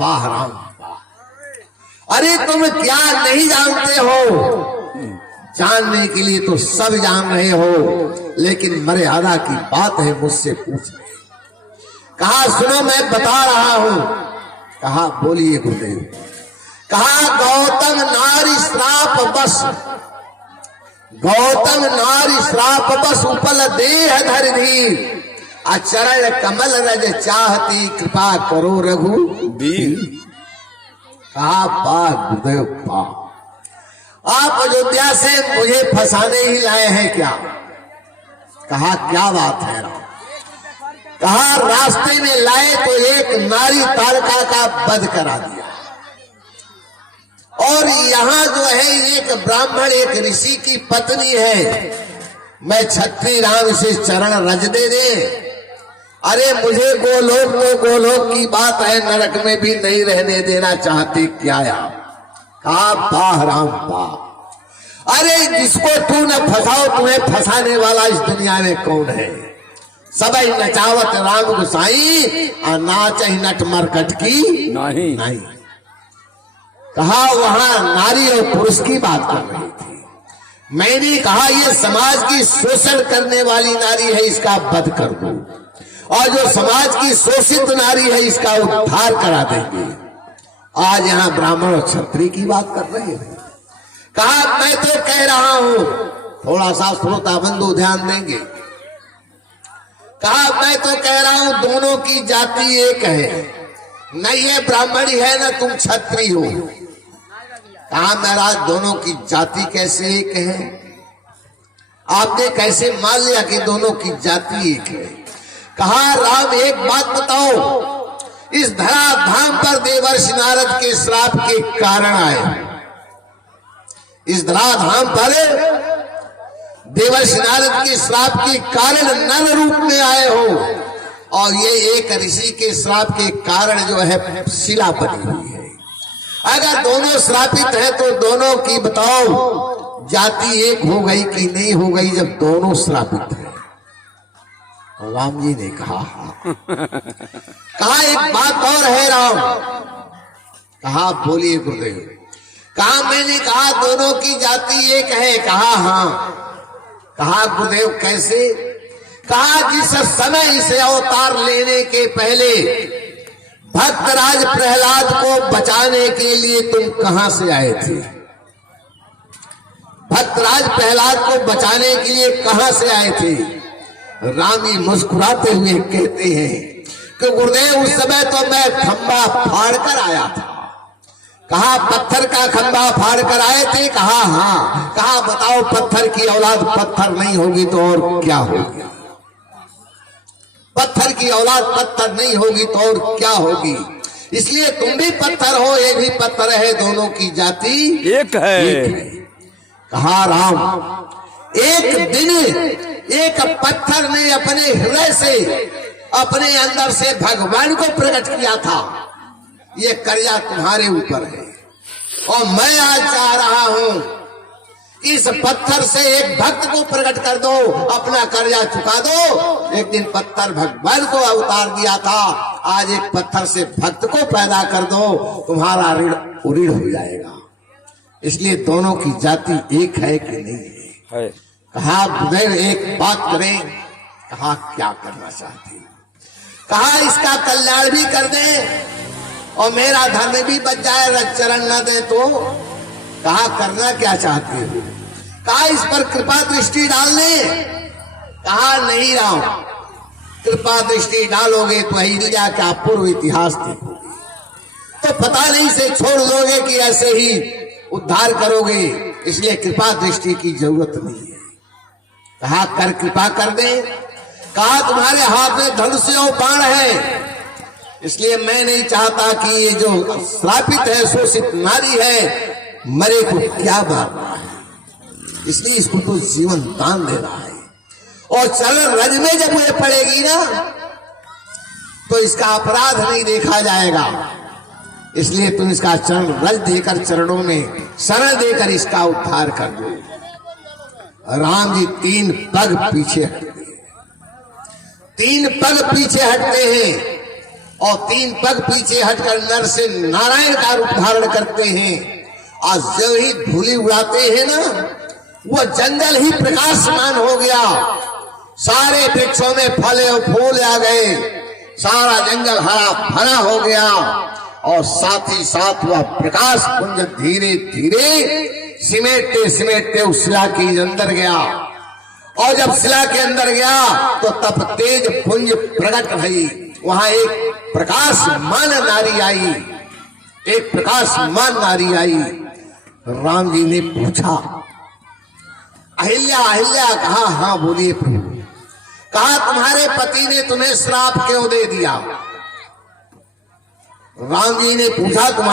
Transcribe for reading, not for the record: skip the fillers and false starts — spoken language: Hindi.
वाह राम, अरे तुम क्या नहीं जानते हो? जानने के लिए तो सब जान रहे हो, लेकिन मर्यादा की बात है मुझसे पूछने। कहा सुनो मैं बता रहा हूं। कहा बोलिए गुरुदेव। कहा गौतम नारी श्राप बस, गौतम नारी श्राप बस उपल देह धर धीर, अचरण कमल रज चाहती कृपा करो रघुवीर। कहा वाह गुरुदेव वाह, आप अयोध्या से मुझे फंसाने ही लाए हैं क्या? कहा क्या बात है राम? कहा रास्ते में लाए तो एक नारी तारका का वध करा दिया, और यहाँ जो है एक ब्राह्मण एक ऋषि की पत्नी है, मैं छत्री राम इसे चरण रज दे दे। अरे मुझे गोलोक तो गोलोक की बात है, नरक में भी नहीं रहने देना चाहते क्या आप? कहा वाह राम वाह, अरे जिसको तू न फंसाओ तुम्हें फंसाने वाला इस दुनिया में कौन है? सबई नचावत राम गुसाई, और नाच ही नट मरकट की नहीं। कहा वहां नारी और पुरुष की बात कर रही थी। मैंने कहा ये समाज की शोषण करने वाली नारी है, इसका वध कर दो, और जो समाज की शोषित नारी है इसका उद्धार करा देंगे। आज यहाँ ब्राह्मण और क्षत्रिय की बात कर रहे हैं। कहा मैं तो कह रहा हूं, थोड़ा सा श्रोता बंधु ध्यान देंगे। कहा मैं तो कह रहा हूं दोनों की जाति एक है, न ये ब्राह्मणी है न तुम क्षत्रिय हो। कहा महाराज दोनों की जाति कैसे एक है? आपने कैसे मान लिया कि दोनों की जाति एक है? कहा राम एक बात बताओ, इस धरा धाम पर देवर्षि नारद के श्राप के कारण आए, इस धरा धाम पर देवर्षि नारद के श्राप के कारण नर रूप में आए हो, और ये एक ऋषि के श्राप के कारण जो है शिला बनी हुई है। अगर दोनों श्रापित हैं तो दोनों की बताओ जाति एक हो गई कि नहीं हो गई जब दोनों श्रापित हैं? राम जी ने कहा कहा एक बात और है राम। कहा बोलिए गुरुदेव। कहा मैंने कहा दोनों की जाति एक है। कहा हाँ। कहा गुरुदेव कैसे? कहा जिस समय इसे अवतार लेने के पहले भक्तराज प्रहलाद को बचाने के लिए तुम कहां से आए थे? भक्तराज प्रहलाद को बचाने के लिए कहां से आए थे? राम जी मुस्कुराते हुए कहते हैं कि गुरुदेव उस समय तो मैं खंबा फाड़ कर आया था। कहा पत्थर का खंबा फाड़ कर आए थे? कहा हाँ। कहा बताओ पत्थर की औलाद पत्थर नहीं होगी तो और क्या होगी? पत्थर की औलाद पत्थर नहीं होगी तो और क्या होगी? इसलिए तुम भी पत्थर हो, ये भी पत्थर है, दोनों की जाति एक है। कहा राम एक दिन एक पत्थर ने अपने हृदय से अपने अंदर से भगवान को प्रकट किया था, ये कर्जा तुम्हारे ऊपर है, और मैं आज चाह रहा हूं इस पत्थर से एक भक्त को प्रकट कर दो, अपना कर्जा चुका दो। एक दिन पत्थर भगवान को अवतार दिया था, आज एक पत्थर से भक्त को पैदा कर दो, तुम्हारा ऋण उऋण हो जाएगा। इसलिए दोनों की जाति एक है कि नहीं है? कहा गुरुदेव एक बात करें। कहा क्या करना चाहती? कहा इसका कल्याण भी कर दे और मेरा धर्म भी बच जाए, रज चरण न दे तो। कहा करना क्या चाहते हो? कहा इस पर कृपा दृष्टि डालने। कहा नहीं राम, कृपा दृष्टि डालोगे तो अहिल्या का पूर्व इतिहास देखोगे तो पता नहीं से छोड़ दोगे कि ऐसे ही उद्धार करोगे, इसलिए कृपा दृष्टि की जरूरत नहीं है। कहा कर कृपा कर दे। कहा तुम्हारे हाथ में धनुष और बाण है, इसलिए मैं नहीं चाहता कि ये जो श्रापित है शोषित नारी है मरे को क्या मारना है, इसलिए इसको तो जीवन दान देना है। और चरण रज में जब ये पड़ेगी ना तो इसका अपराध नहीं देखा जाएगा, इसलिए तुम इसका चरण रज देकर चरणों में शरण देकर इसका उद्धार कर दो। राम जी 3 पग पीछे हटते हैं, 3 पग पीछे हटते हैं और 3 पग पीछे हटकर नर से नारायण का रूप धारण करते हैं। और जो ही धूली उड़ाते हैं ना, वो जंगल ही प्रकाशमान हो गया। सारे वृक्षों में फल और फूल आ गए, सारा जंगल हरा भरा हो गया। और साथ ही साथ वह प्रकाश पुंज धीरे धीरे सिमेटते सिमेटते उस शिला के अंदर गया। और जब शिला के अंदर गया तो तब तेज पुंज प्रकट भई। वहां एक प्रकाशमान नारी आई, एक प्रकाशमान नारी आई। राम जी ने पूछा, अहिल्या अहिल्या, कहा हाँ बोलिए प्रभु। कहा तुम्हारे पति ने तुम्हें श्राप क्यों दे दिया? राम जी ने पूछा, तुम्हारे